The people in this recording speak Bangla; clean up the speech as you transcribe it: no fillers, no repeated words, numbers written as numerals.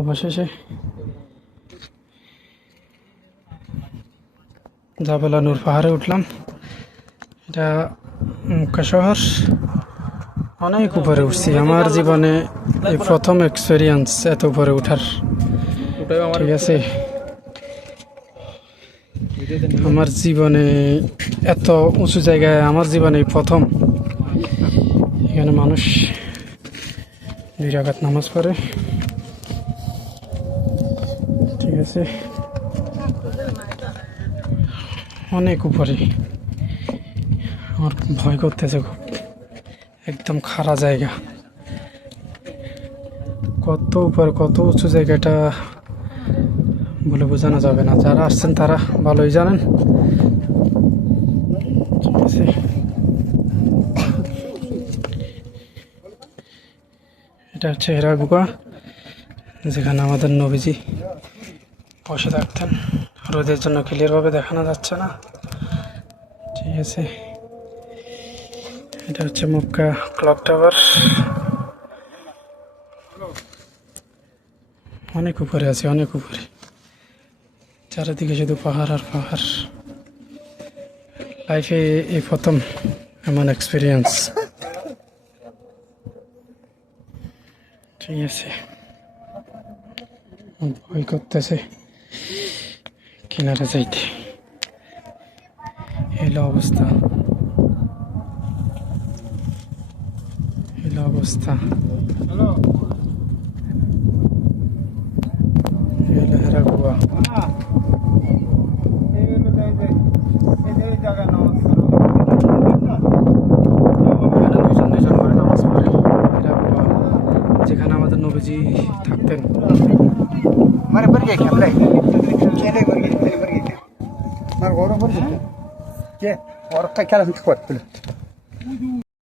অবশেষে জাবেলা নূর পাহাড়ে উঠলাম। এটা মক্কা শহর, অনেক উপরে উঠছি। আমার জীবনে এই প্রথম এক্সপেরিয়েন্স এত উপরে উঠার। ঠিক আছে, আমার জীবনে এত উঁচু জায়গায় আমার জীবনে প্রথম। এখানে মানুষ 2 রাকাত নামাজ পড়ে। ঠিক আছে, অনেক উপরে। আমার ভয় করতেছে খুব, একদম খাড়া জায়গা। কত উপর, কত উঁচু জায়গাটা বলে বোঝানো যাবে না। যারা আসছেন তারা ভালোই জানেন। ঠিক আছে, এটা হচ্ছে হেরা গুহা, যেখানে আমাদের নবীজি বসে থাকতেন। রোদের জন্য ক্লিয়ারভাবে দেখানো যাচ্ছে না। ঠিক আছে, এটা হচ্ছে মক্কা ক্লক টাওয়ার। অনেক উপরে আছে, অনেক উপরে। চারিদিকে শুধু পাহাড় আর পাহাড়। লাইফে এই প্রথম এমন এক্সপিরিয়েন্স। ঠিক আছে, ভয় করতেছে কিনারে যাইতে। এলো অবস্থা, এলো অবস্থা। এলো হেরা গুহা। যেখানে আমাদের নবীজি থাকতেন। গরম